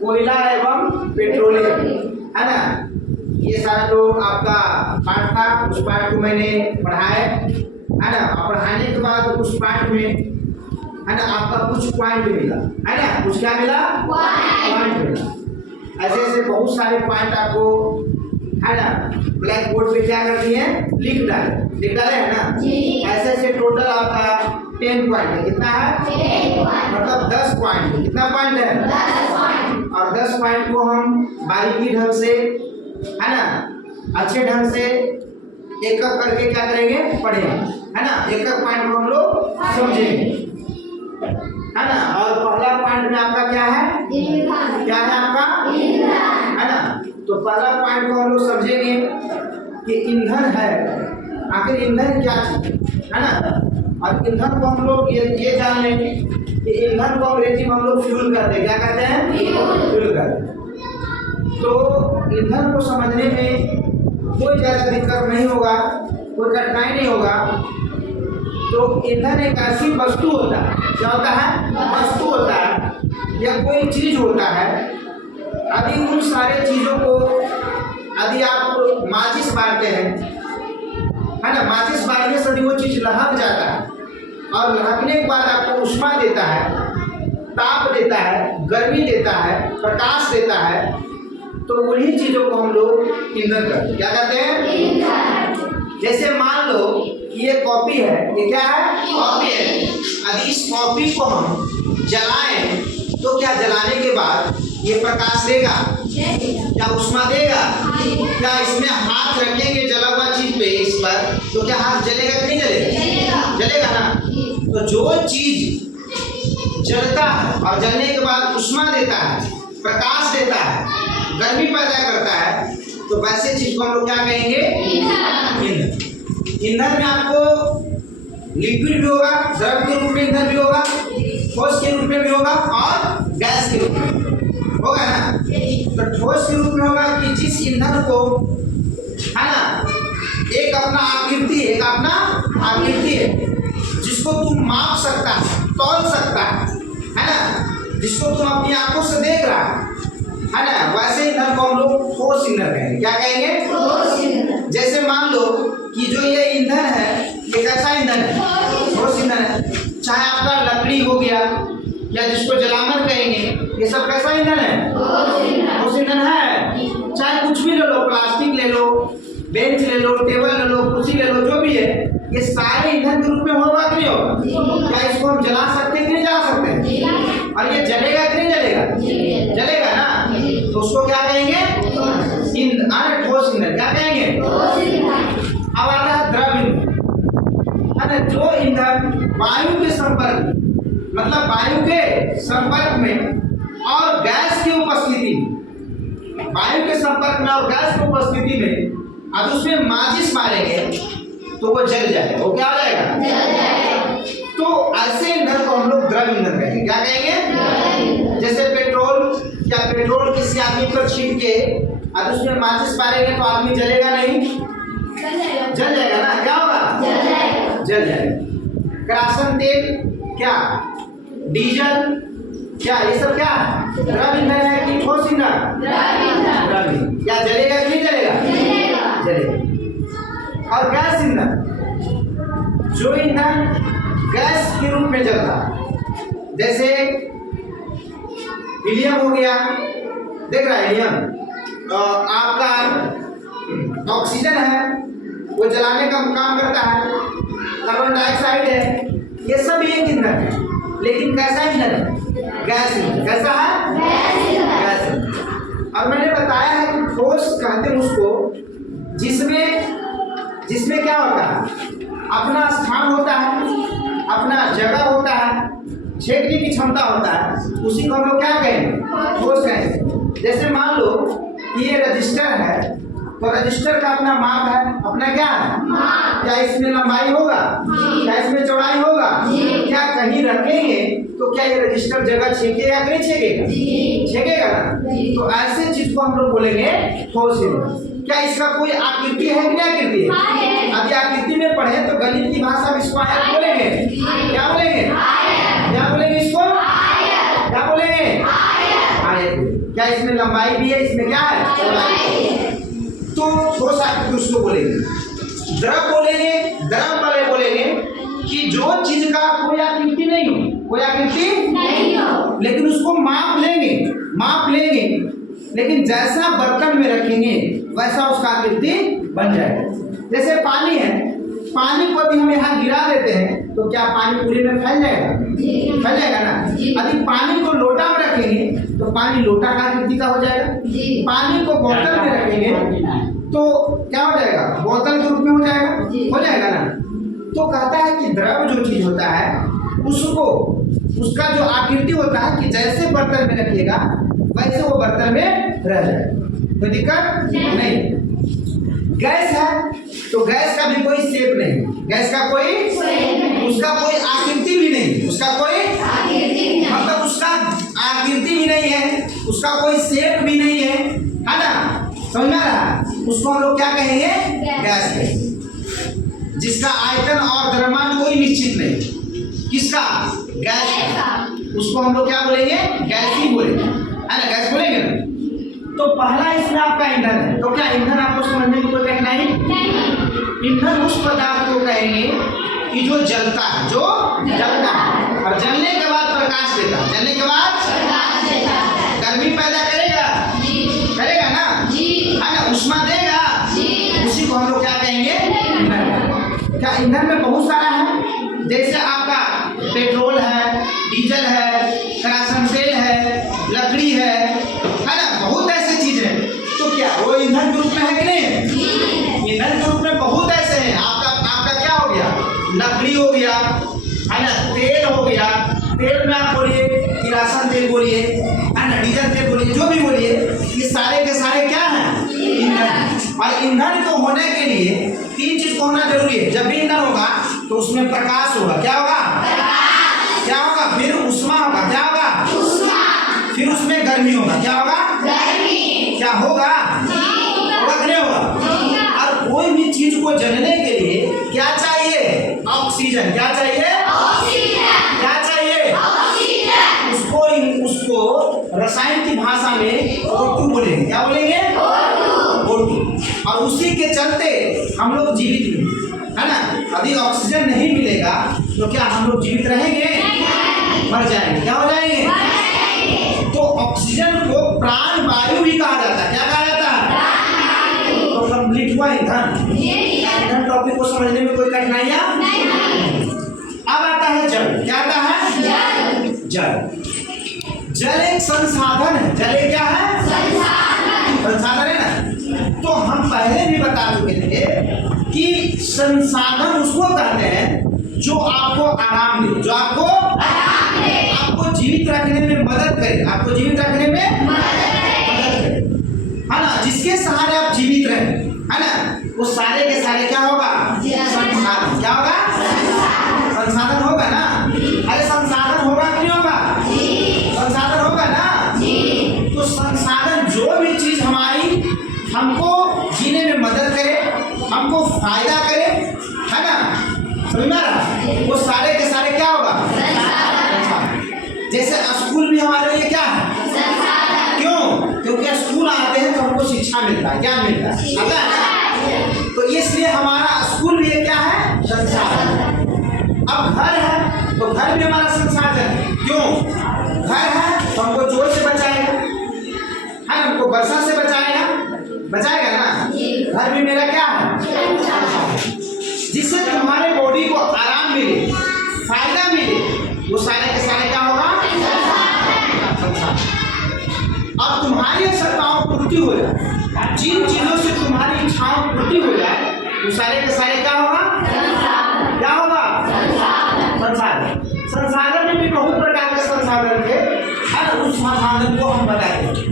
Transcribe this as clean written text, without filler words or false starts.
कोयला एवं पेट्रोलियम, है ना। ये सारा जो आपका पाठ था उस पाठ को मैंने पढ़ाया है ना। और पढ़ाने के बाद उस पाठ में है ना आपका कुछ पॉइंट मिला, है ना। कुछ क्या मिला? पॉइंट मिला। ऐसे ऐसे बहुत सारे पॉइंट आपको है ना ब्लैक बोर्ड पे क्या कर दिए? लिख डाले है ना। ऐसे ऐसे टोटल आपका 10 पॉइंट है। कितना है? 10 पॉइंट। मतलब 10 पॉइंट है। कितना पॉइंट है? 10 पॉइंट। और 10 पॉइंट को हम बारीकी ढंग से है ना अच्छे ढंग से एक एक करके क्या करेंगे? पढ़ेंगे, है ना। एक एक पॉइंट को हम लोग समझेंगे, है ना। और पहला पॉइंट में आपका क्या है? क्या है आपका? है ना। तो पहला पॉइंट को हम लोग समझेंगे कि ईंधन है, आखिर ईंधन क्या चीज है ना। और ईंधन को हम लोग ये जान लेंगे कि ईंधन को अंग्रेजी में हम लोग फ्यूल कहते हैं। क्या कहते हैं? फ्यूल कहते हैं। तो ईंधन को समझने में कोई ज़्यादा दिक्कत नहीं होगा, कोई कठिनाई नहीं होगा। तो ईंधन एक ऐसी वस्तु होता है, क्या होता है? वस्तु होता है या कोई चीज होता है। यदि उन सारे चीजों को यदि आप माचिस बारते हैं, है ना, माचिस बारने से वो चीज लहक जाता है और लहकने के बाद आपको ऊष्मा देता है, ताप देता है, गर्मी देता है, प्रकाश देता है। तो उन्हीं चीजों को हम लोग ईंधन कहते हैं। क्या कहते हैं? जैसे मान लो कि ये कॉपी है, ये क्या है? कॉपी है। यदि इस कॉपी को हम जलाएं तो क्या जलाने के बाद ये प्रकाश देगा? क्या ऊष्मा देगा? क्या इसमें हाथ रखेंगे जला हुआ चीज पे इस पर तो क्या हाथ जलेगा कि नहीं जलेगा? जलेगा ना। तो जो चीज जलता है और जलने के बाद ऊष्मा देता है, प्रकाश देता है, गर्मी पैदा करता है, तो वैसे चीज को हम लोग क्या कहेंगे? ईंधन। ईंधन में आपको लिक्विड भी होगा, द्रव के रूप में ईंधन भी होगा, ठोस के रूप में भी होगा और गैस के रूप में होगा ना। तो ठोस के रूप में होगा कि जिस ईंधन को है ना एक अपना आकृति है जिसको तुम माप सकता है, तौल सकता है ना, जिसको तुम अपनी आंखों से देख रहा है ना, वैसे ईंधन को हम लोग ठोस ईंधन कहेंगे। क्या कहेंगे? ठोस ईंधन। जैसे मान लो कि जो ये ईंधन है ये कैसा ईंधन है? ठोस ईंधन है। चाहे आपका लकड़ी हो गया या जिसको जलावन कहेंगे, ये सब कैसा ईंधन है? ठोस ईंधन है। चाहे कुछ भी ले लो, प्लास्टिक ले लो, बेंच ले लो, टेबल ले लो, कुर्सी ले लो, जो भी है, ये सारे ईंधन के रूप में होगा कि नहीं होगा? क्या इसको हम जला सकते हैं कि नहीं जला सकते? और ये जलेगा कि नहीं जलेगा? जलेगा ना। तो उसको क्या कहेंगे? ईंधन, ठोस ईंधन। क्या कहेंगे? अब आता है द्रव ईंधन, है ना। जो ईंधन वायु के संपर्क में, मतलब वायु के संपर्क में और गैस की उपस्थिति में, वायु के संपर्क में और गैस की उपस्थिति में अब उसमें माचिस मारेंगे तो वो जल जाएगा। वो क्या हो जाएगा? जल जाएगा। तो ऐसे ईंधन को हम लोग द्रव ईंधन कहेंगे। क्या कहेंगे? जैसे पेट्रोल, या पेट्रोल किसी आदमी पर छींट के अब उसमें माचिस मारेंगे तो आदमी जलेगा नहीं? जल जाएगा ना। क्या होगा? जल जाएगा। किरासन तेल, क्या डीजल, क्या ये सब क्या द्रव ईंधन है कि ठोस ईंधन? द्रव ईंधन। क्या जलेगा कि नहीं जलेगा? जलेगा। और गैस ईंधन, जो ईंधन गैस के रूप में जलता है, जैसे हीलियम हो गया, देख रहा है हीलियम, आपका ऑक्सीजन है वो जलाने का काम करता है, कार्बन डाइऑक्साइड है, ये सब एक ईंधन है। लेकिन कैसा ईंधन है? गैस ईंधन। कैसा है? गैस ईंधन। और मैंने बताया है कि ठोस कहते हैं उसको जिसमें क्या होता है? अपना स्थान होता है, अपना जगह होता है, छेड़ने की क्षमता होता है, उसी को हम लोग क्या कहेंगे? ठोस कहेंगे। जैसे मान लो कि ये रजिस्टर है, तो रजिस्टर का अपना माप है, अपना क्या है? क्या इसमें लंबाई होगा? क्या इसमें चौड़ाई होगा? क्या कहीं रखेंगे तो क्या ये रजिस्टर जगह छेकेगा कि नहीं छेकेगा? छेकेगा ना। तो ऐसे चीज को हम लोग बोलेंगे ठोस ईंधन। क्या इसका कोई आकृति है कि नहीं आकृति है? अभी आकृति में पढ़े तो गणित की भाषा में इसको आयत बोलेंगे। क्या बोलेंगे? क्या बोलेंगे इसको? क्या बोलेंगे? आयत। क्या इसमें लंबाई भी है, इसमें क्या है, चौड़ाई है। तो ठोस आकृति उसको बोलेंगे। द्रव बोलेंगे, द्रव वाले बोलेंगे कि जो चीज का कोई आकृति नहीं हो, कोई आकृति नहीं हो, लेकिन उसको माप लेंगे, माप लेंगे, लेकिन जैसा बर्तन में रखेंगे वैसा उसका आकृति बन जाएगा। जैसे पानी है, पानी को भी हम यहाँ गिरा देते हैं तो क्या पानी पूरे में फैल जाएगा, फैल जाएगा ना। यदि पानी को लोटा में रखेंगे तो पानी लोटा का आकृति का हो जाएगा। पानी को बोतल में रखेंगे तो क्या हो जाएगा, बोतल के रूप में हो जाएगा, हो जाएगा ना। तो कहता है कि द्रव जो चीज होता है उसको, उसका जो आकृति होता है कि जैसे बर्तन में रखिएगा वैसे वो बर्तन में रह जाएगा, कोई दिक्कत नहीं। गैस है तो गैस का भी कोई शेप नहीं, गैस का कोई, उसका कोई आकृति भी नहीं, उसका कोई मतलब उसका आकृति भी नहीं है, उसका कोई शेप भी नहीं है ना, समझ में आ रहा। उसको हम लोग क्या कहेंगे, गैस कहेंगे। जिसका आयतन और द्रव्यमान कोई निश्चित नहीं, किसका, गैस का, उसको हम लोग क्या बोलेंगे, गैस ही बोलेंगे, है ना, गैस बोलेंगे ना। तो पहला इसमें आपका ईंधन है। तो क्या ईंधन आपको समझने में कोई कठिनाई नहीं? ईंधन उस पदार्थ को कहेंगे कि जो जलता है, जो जलता है और जलने के बाद प्रकाश देता है, जलने के बाद गर्मी पैदा करेगा, करेगा ना, है ना, ऊष्मा देगा, उसी को हम लोग क्या कहेंगे, ईंधन। क्या ईंधन में बहुत सारा है, जैसे आपका पेट्रोल है, डीजल है, केरोसिन तेल है, लकड़ी है ना, बहुत ऐसे चीज है। तो क्या वो ईंधन के रूप में है कि नहीं? ईंधन के रूप में बहुत ऐसे हैं। आपका क्या हो गया, लकड़ी हो गया, है ना, तेल हो गया, तेल में आप बोलिए केरोसिन तेल बोलिए, है ना, डीजल तेल बोलिए, जो भी बोलिए, ये सारे के सारे क्या हैं, ईंधन। और ईंधन को होने के लिए तीन चीज को होना जरूरी है। जब भी ईंधन होगा तो उसमें प्रकाश होगा, क्या होगा, क्या होगा, फिर ऊष्मा होगा, क्या होगा, फिर उसमें गर्मी होगा, क्या होगा, क्या होगा, होगा कि नहीं होगा। और कोई भी चीज को जलने के लिए क्या चाहिए, ऑक्सीजन, क्या चाहिए, क्या चाहिए, उसको रसायन की भाषा में O2 बोलेंगे, क्या बोलेंगे, O2। और उसी के चलते हम लोग जीवित हैं, है ना। यदि ऑक्सीजन नहीं मिलेगा तो क्या हम लोग जीवित रहेंगे, मर जाएंगे, क्या हो जाएंगे। तो ऑक्सीजन को प्राण वायु भी कहा जाता है, क्या कहा जाता है, तो कंप्लीट हुआ ईंधन। ईंधन टॉपिक को समझने में कोई कठिनाइयां नहीं। अब आता है जल, क्या आता है, जल। जल एक संसाधन है, जल एक क्या है, संसाधन है ना। तो हम पहले भी बता चुके थे कि संसाधन उसको कहते हैं जो आपको आराम दे, जो आपको जीवित रखने में मदद करे, आपको जीवित रखने में मदद करे, है ना। जिसके सहारे आप जीवित रहे, है ना, वो सारे के सारे क्या होगा, संसाधन, क्या होगा, संसाधन होगा ना। अरे संसाधन होगा कि नहीं होगा, संसाधन होगा ना। तो संसाधन जो भी चीज हमारी हमको जीने में मदद करे, हमको फायदा करे, है ना, समझ में आ रहा, वो सारे के सारे क्या होगा, जैसे स्कूल भी हमारे लिए क्या है, क्यों, क्योंकि स्कूल आते हैं तो हमको शिक्षा मिलता है, ज्ञान मिलता है, आता है। तो इसलिए हमारा स्कूल भी क्या है, संसाधन। अब घर है तो घर भी हमारा संसाधन है, क्यों, घर है तो हमको जोर से बचाएगा, है, हमको वर्षा से बचाएगा, बचाएगा ना। घर भी मेरा क्या है, जिससे तुम्हारे बॉडी को आराम मिले, फायदा मिले, वो सारे के सारे क्या होगा, और तुम्हारी आवश्यकताओं की पूर्ति हो जाए, जिन चीजों से तुम्हारी इच्छाओं की पूर्ति हो जाए वो सारे के सारे क्या होगा, क्या होगा, संसाधन। संसाधन में भी बहुत प्रकार के संसाधन थे, हर उस संसाधन को हम बताएंगे।